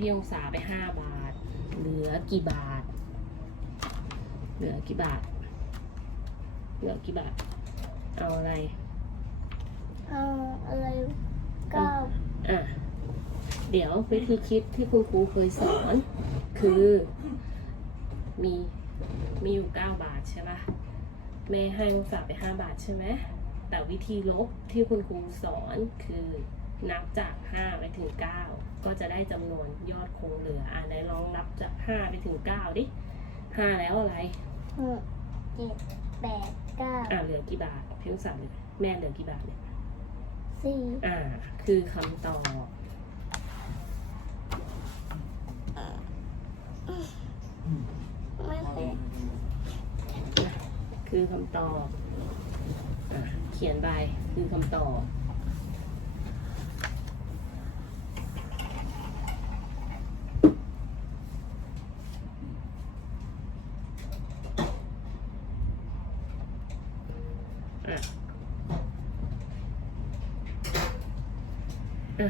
พี่องศาไปห้าบาท เหลือกี่บาท เหลือกี่บาท เหลือกี่บาท เอาอะไร เอาอะไรเก้าอะ เดี๋ยววิธีคิดที่คุณครูเคยสอน คือ มี มีอยู่เก้าบาทใช่ปะแม่ให้องศาไปห้าบาทใช่ไหมแต่วิธีลบที่คุณครูสอนคือ นับจากห้าไปถึงเก้าก็จะได้จำนวนยอดคงเหลืออะไหนลองนับจากห้าไปถึงเก้าดิห้าแล้วอะไรหกเจ็ดแปดเก้าอะเหลือกี่บาทพี่องศาเหลือแม่เหลือกี่บาทเนี่ยสี่อ่า คือคำตอบไม่เคยคือคำตอบอะเขียนไปคือคำตอบ อะ อะ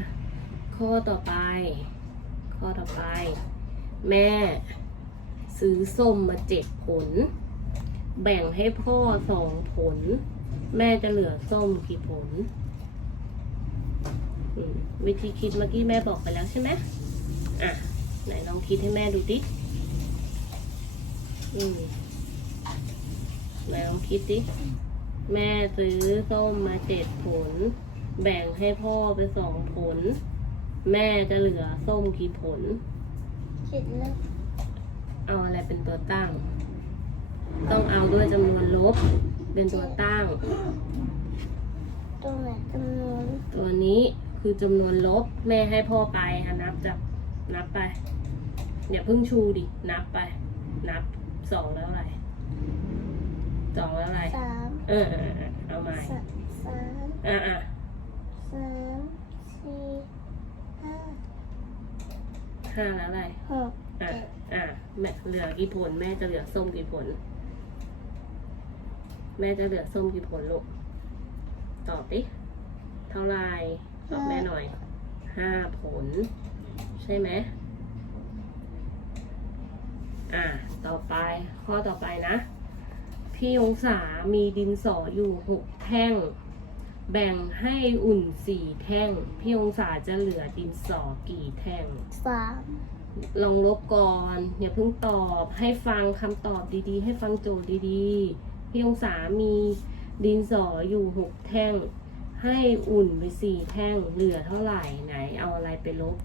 ข้อ ต่อไป ข้อต่อไป แม่ ซื้อส้มมาเจ็ดผล แบ่งให้พ่อสองผล แม่จะเหลือส้มกี่ผลอืมวิธีคิดเมื่อกี้แม่บอกไปแล้วใช่ไหมอะ ไหนลองคิดให้แม่ดูดิอืมไหนลองคิดดิแม่ซื้อส้มมาเจ็ดผล แบ่งให้พ่อไปสองผล แม่จะเหลือส้มกี่ผล คิดแล้วเอาอะไรเป็นตัวตั้ง ต้องเอาด้วยจำนวนลบ เป็นตัวตั้งตรงไหนจำนวนตัวนี้คือจำนวนลบแม่ให้พ่อไปอะนับจากนับไปอย่าเพิ่งชูดิ นับไป นับสองแล้วอะไรสองแล้วอะไร สามเออเออเออเอาใหม่สามสามอะอะสามสี่ ห้าห้าแล้วอะไรหกอะเจ็ดอะแม่เหลือกี่ผล แม่จะเหลือส้มกี่ผล แม่จะเหลือส้มกี่ผลลูกตอบดิเท่าไหรตอบแม่หน่อยห้าผล ใช่ไหมอะต่อไปข้อต่อไปนะ พี่องศามีดินสออยู่หกแท่ง แบ่งให้อุ่นสี่แท่ง พี่องศาจะเหลือดินสอกี่แท่ง สามลองลบก่อนอย่าเพิ่งตอบให้ฟังคำตอบดีๆ ให้ฟังโจทย์ดีๆ พี่องศามีดินสออยู่หกแท่ง ให้อุ่นไปสี่แท่งเหลือเท่าไหร่ไหน เอาอะไรไปลบ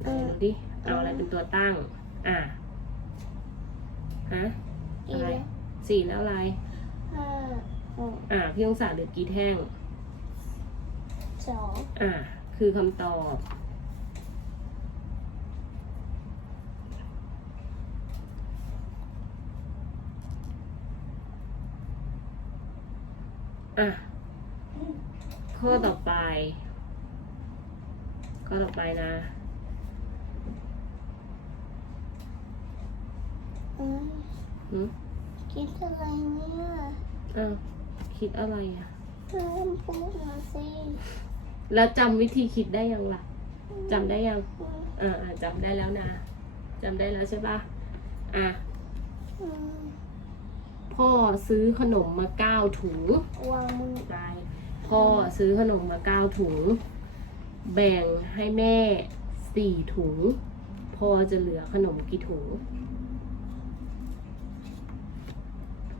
ไหนดูดิเอาอะไรเป็นตัวตั้ง อะฮะอีอะไรแล้วสี่แล้วอะไรห้าหก อะพี่องศาเหลือกี่แท่ง สองอะคือคำตอบ อะ ข้อต่อไป ข้อต่อไปนะอืมหืมคิดอะไรเนี่ยอ้าว คิดอะไรอะเริ่มพูดมาสิแล้วจำวิธีคิดได้ยังล่ะจำได้ยังอืมอ่าอ่าจำได้แล้วนะจำได้แล้วใช่ปะอะอืมพ่อซื้อขนมมาเก้าถุงวางมือไปพ่อซื้อขนมมาเก้าถุง แบ่งให้แม่สี่ถุง พ่อจะเหลือขนมกี่ถุง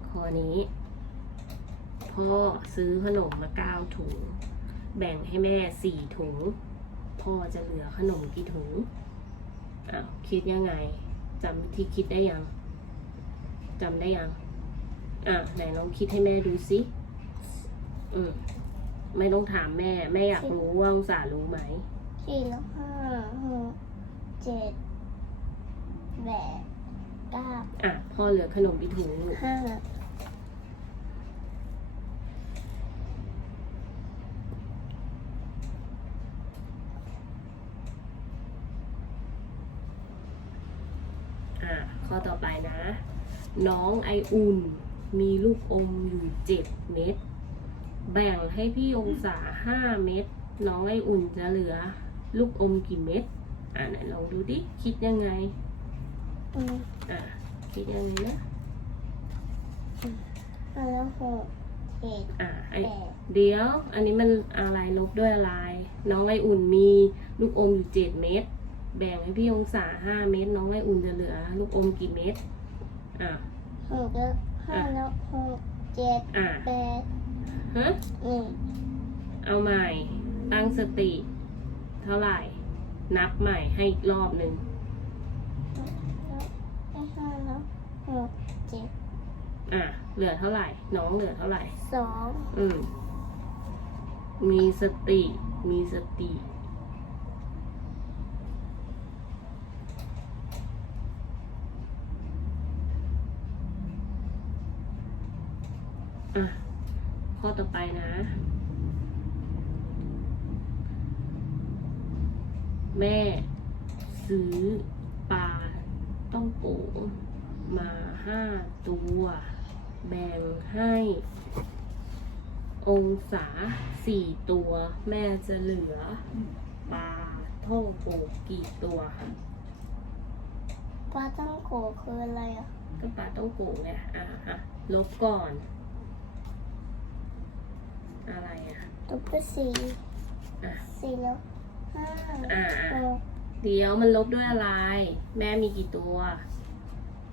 ข้อนี้ พ่อซื้อขนมมาเก้าถุง แบ่งให้แม่สี่ถุง พ่อจะเหลือขนมกี่ถุงอ้าวคิดยังไงจำวิธีคิดได้ยังจำได้ยังอะไหนลองคิดให้แม่ดูสิอืมไม่ต้องถามแม่ แม่อยากรู้ว่าองศารู้ไหมสี่แล้วห้าหกเจ็ดแปดเก้าอะพ่อเหลือขนมกี่ถุงลูกห้า อะข้อต่อไปนะ น้องไออุ่น มีลูกอมอยู่เจ็ดเม็ด แบ่งให้พี่องศาห้าเม็ด น้องไออุ่นจะเหลือ ลูกอมกี่เม็ด อ่าไหนลองดูดิ คิดยังไงอืมอ่าคิดยังไงนะห้าแล้วหกเจ็ดอ่าไอแปดเดี๋ยว อันนี้มันอะไรลบด้วยอะไร น้องไออุ่นมีลูกอมอยู่เจ็ดเม็ด แบ่งให้พี่องศาห้าเม็ด น้องไออุ่นจะเหลือ ลูกอมกี่เม็ด อ่าหกแล้วห้าแล้วหกเจ็ดอ่าแปดฮะนี่เอาใหม่ ตั้งสติ เท่าไหร่ นับใหม่ให้อีกรอบหนึ่งแล้วได้ห้าแล้วหกเจ็ดอะ เหลือเท่าไหร่ น้องเหลือเท่าไหร่ สองอืมมีสติ มีสติ อะ ข้อต่อไปนะ แม่ซื้อปลาต้องโกมาห้าตัว แบ่งให้ องศาสี่ตัว แม่จะเหลือปลาท่องโกกี่ตัวปลาต้องโกคืออะไรอะก็ปลาต้องโกไงอะอะลบก่อน อะไรอะตุ๊กตาสี่อะสี่แล้วห้าอ่าหกเดี๋ยวมันลบด้วยอะไร แม่มีกี่ตัว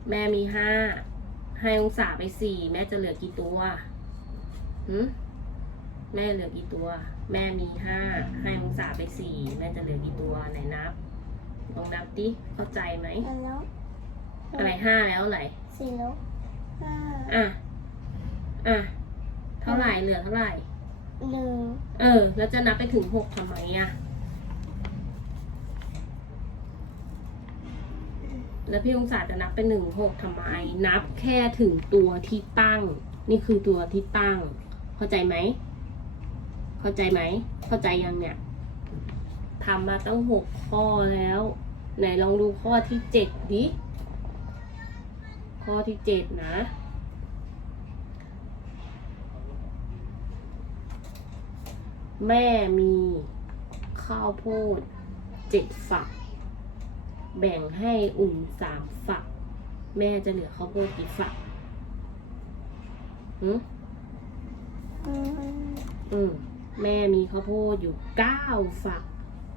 แม่มีห้าให้องศาไปสี่แม่จะเหลือกี่ตัวหืมแม่เหลือกี่ตัว แม่มีห้าให้องศาไปสี่แม่จะเหลือกี่ตัวไหนนับลองนับดิเข้าใจไหมอันแล้วอะไรห้าแล้วอะไรสี่แล้วห้าอะอะเท่าไหร่เหลือเท่าไหร่ หนึ่งเออ แล้วจะนับไปถึงหกทำไมอะ แล้วพี่องศาจะนับเป็นหนึ่งหกทำไม นับแค่ถึงตัวที่ตั้ง นี่คือตัวที่ตั้ง เข้าใจไหม เข้าใจไหม เข้าใจยังเนี่ยทำมาตั้งหกข้อแล้ว ไหนลองดูข้อที่เจ็ดดิ ข้อที่เจ็ดนะ แม่มีข้าวโพดเจ็ดฝัก แบ่งให้อุ่นสามฝัก แม่จะเหลือข้าวโพดกี่ฝักหืมอืมอืมแม่มีข้าวโพดอยู่เก้าฝัก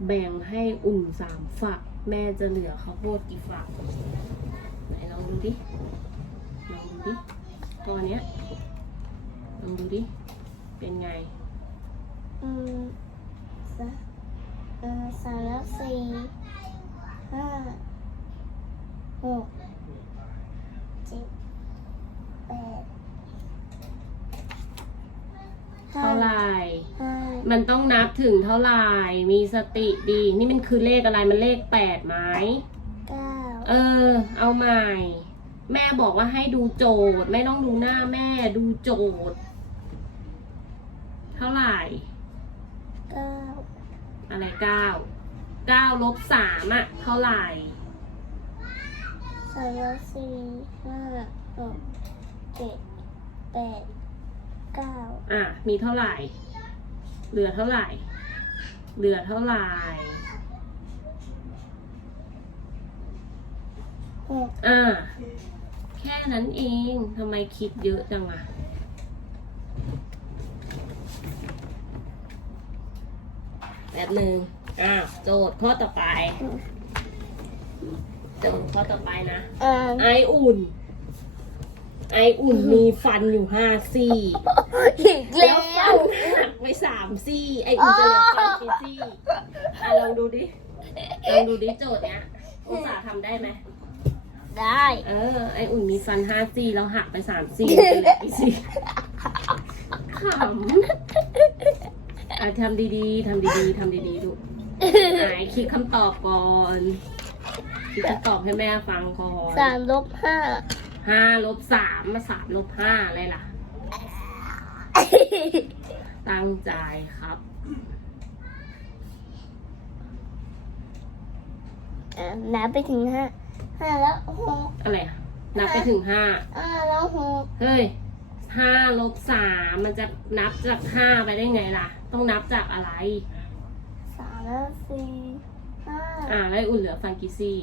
แบ่งให้อุ่นสามฝัก แม่จะเหลือข้าวโพดกี่ฝัก ไหนลองดูดิ ลองดูดิตัวเนี้ย ลองดูดิ เป็นไงอืม สามเอ่อสามแล้วสี่ห้าหกเจ็ดแปดเท่าไหร่ห้ามันต้องนับถึงเท่าไหร่มีสติดี นี่มันคือเลขอะไรมันเลขแปดไหมเก้าเออ เอาใหม่ แม่บอกว่าให้ดูโจทย์ ไม่ต้องดูหน้าแม่ดูโจทย์ เท่าไหร่ เก้าอะไรเก้าเก้าลบสามอะเท่าไหร่สามแล้วสี่ห้าหกเจ็ดแปดเก้าอะ มีเท่าไหร่ เหลือเท่าไหร่ เหลือเท่าไหร่หกอะแค่นั้นเองทำไมคิดเยอะจังอะ แบบหนึ่งอะโจทย์ข้อต่อไป โจทย์ข้อต่อไปนะอ่าไออุ่น ไออุ่นมีฟันอยู่ห้าซี่ อีกแล้แล้ววฟันหักไปสามซี่ ไออุ่นจะเหลือฟันกี่ซี่อะลองดูดิ ลองดูดิโจทย์เนี้ยองศาห์ทำได้ไหม ได้เออ ไออุ่นมีฟันห้าซี่แล้วหักไปสามซี่จะเหลือกี่ซี่ขำ อะทำดีๆทำดีๆทำดีๆดูไหนคิดคำตอบก่อนคิดคำตอบให้แม่ฟังก่อนสามลบห้าห้าลบสามมาสามลบห้าอะไรล่ะ ตั้งใจครับอ่านับไปถึงห้าห้าแล้วหกอะไรอะนับไปถึงห้าห้าแล้วหกเฮ้ย ห้าลบสามมันจะนับจากห้าไปได้ไงล่ะ ต้องนับจากอะไร สามแล้วสี่ห้าอ่าแล้วไอ้อุ่นเหลือฟังกิซี่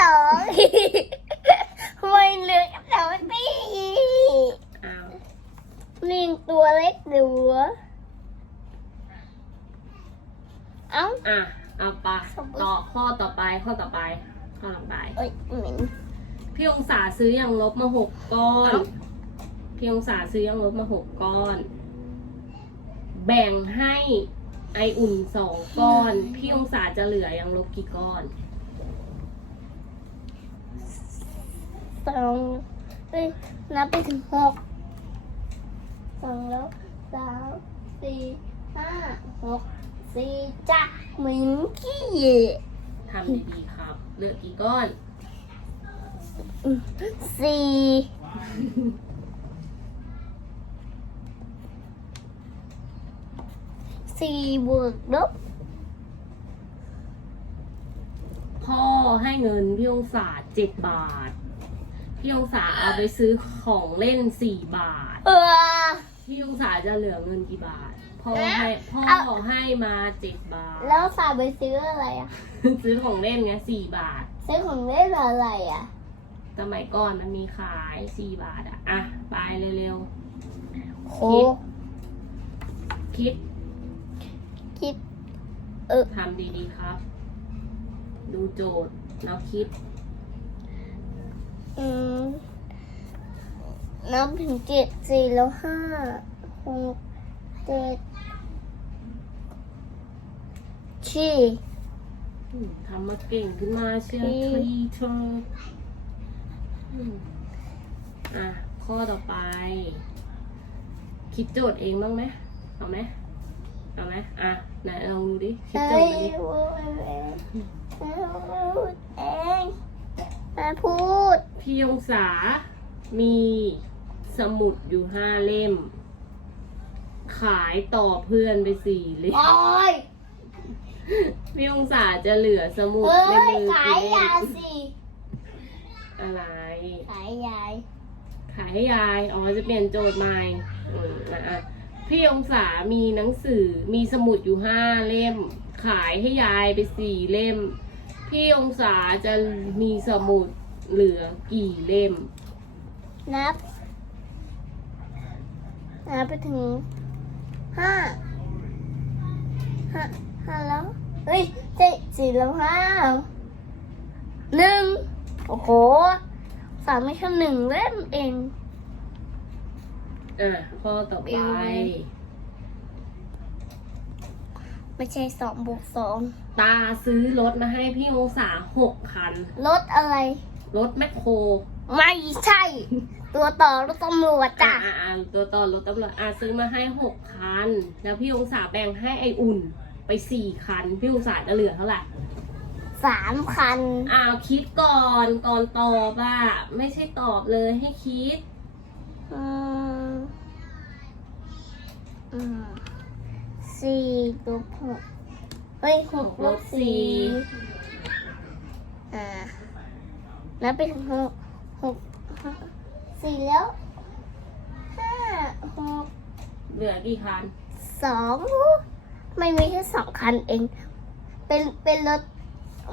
สองทำไมเหลือกับสองตีอ้าวลิงตัวเล็กดูวะเอ้าอะเอาไปสมมุติต่อข้อต่อไปข้อต่อไปข้อต่อไปเอ้ยเหม็นพี่องศาซื้ออย่างลบมาหกก้อนเอ้า พี่องศาซื้ออย่างลบมาหกก้อน แบ่งให้ไออุ่นสองก้อน พี่องศาจะเหลืออย่างลบกี่ก้อนสองเอ้ยนับไปถึงหกสองแล้วสามสี่ห้าหกสี่จ้ะเหมือนกี้ทำดีๆครับ เหลือกี่ก้อนสี่ สี่บวกลบพ่อให้เงินพี่องศาเจ็ดบาท พี่องศาเอาไปซื้อของเล่นสี่บาท เออ พี่องศาจะเหลือเงินกี่บาท พ่อให้พ่อเอาให้มาเจ็ดบาท แล้วฝากไปซื้ออะไรอะ ซื้อของเล่นไงสี่บาท ซื้อของเล่นอะไรอะ สมัยก่อนมันมีขายสี่บาทอะอะ ไปเร็วโค ๆ คิด คิด เออทำดีๆครับ ดูโจทย์แล้วคิด อืมนับถึงเจ็ดสี่แล้วห้าหกเจ็ดชี่อืมทำมาเก่งขึ้นมาเชียวพี่ทีเธออืมอะ ข้อต่อไป คิดโจทย์เองบ้างไหมเอาไหม เอาไหมอะไหนลองดูดิคิดโจเฮ้ทยย์มาดิพูดเองพูดเองมาพูด พี่ยงศามีสมุดอยู่ห้าเล่ม ขายต่อเพื่อนไปสี่เล่ม โอ้ยพี่ยงศาจะเหลือสมุดเฮ้ในยมือขายกี่เล่ยามสิอะไร ขายยายขายให้ยาย อ๋อ จะเปลี่ยนโจทย์ใหม่อืมอะอะ พี่องศามีหนังสือมีสมุดอยู่ห้าเล่ม ขายให้ยายไปสี่เล่ม พี่องศาจะมีสมุดเหลือกี่เล่ม นับ นับไปถึงห้าห้าห้าแล้วเฮ้ยเจ็ดสี่แล้วห้าหนึ่งโอ้โห สามไม่ใช่หนึ่งเล่มเอง อะข้อต่อไป ไม่ใช่สองบวกสองตาซื้อรถมาให้พี่องศาหกคัน รถอะไร รถแมคโครไม่ใช่ ตัวต่อรถตำรวจจ้ะอ่าอ่าตัวต่อรถตำรวจอ่าซื้อมาให้หกคัน แล้วพี่องศาแบ่งให้ไออุ่นไปสี่คัน พี่องศาจะเหลือเท่าไหร่สามคัน อ้าวคิดก่อนก่อนตอบอะ ไม่ใช่ตอบเลยให้คิดอืมอืม สี่ลบหกเฮ้ยหกลบสี่อ่านับไปถึงหกหกห้าสี่แล้วห้าหกเหลือกี่คันสองไม่มีแค่สองคันเอง เป็นเป็นรถ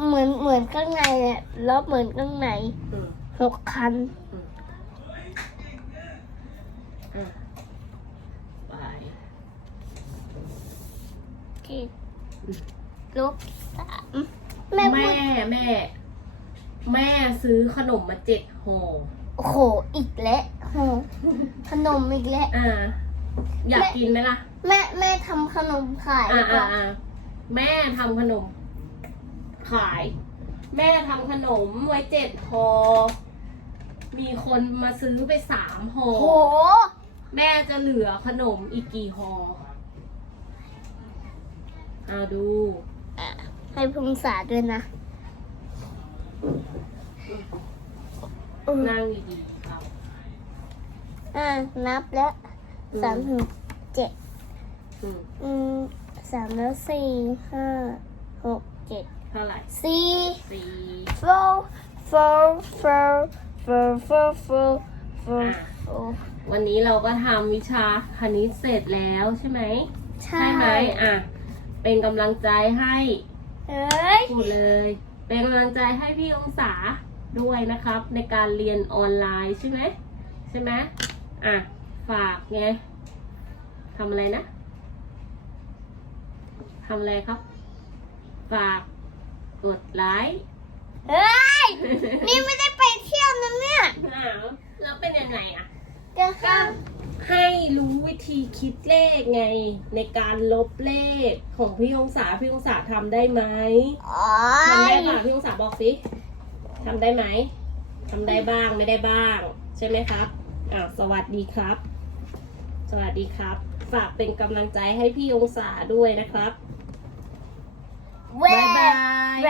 เหมือนเหมือนข้างในแหละรถเหมือนข้างในอืมหกคัน อะไปที่ลบสามแม่แม่พูดแม่ แม่ซื้อขนมมาเจ็ดห่อโอ้โหอีกแล้วโหขนมอีกแล้ว อ่า อยากกินไหมล่ะ แม่แม่ทำขนมขายอ่าก่อ่าอนอ่าแม่ทำขนม ขาย แม่ทำขนมไว้เจ็ดห่อมีคนมาซื้อไปสามห่อโห แม่จะเหลือขนมอีกกี่ห่อเอาดูให้พุงษาด้วยนะอืมนั่งดีๆครับอ่า นับแล้วอืมสามถึงเจ็ดอืมอืมสามแล้วสี่ห้าหกเจ็ดเท่าไหร่สี่ สี่ four four four four four four four อะ four วันนี้เราก็ทำวิชาคณิตเสร็จแล้วใช่ไหมใช่ใช่ไหมอะ เป็นกำลังใจให้เอ้ยพูดเลย เป็นกำลังใจให้พี่องศาด้วยนะครับ ในการเรียนออนไลน์ใช่ไหมใช่ไหมอะ ฝากไงทำอะไรนะทำอะไรครับ ฝากกดไลค์เอ้ย นี่ไม่ได้ไปเที่ยวนะเนี่ยอ้าว แล้วเป็นยังไงอะ จะเข้าให้รู้วิธีคิดเลขไง ในการลบเลขของพี่องศาพี่องศาทำได้ไหมอ๋อทำได้ป่ะพี่องศาบอกสิทำได้ไหมทำได้บ้างไม่ได้บ้าง ใช่ไหมครับอ่าสวัสดีครับ สวัสดีครับ ฝากเป็นกำลังใจให้พี่องศาด้วยนะครับ แหวบ๊ายบาย แหว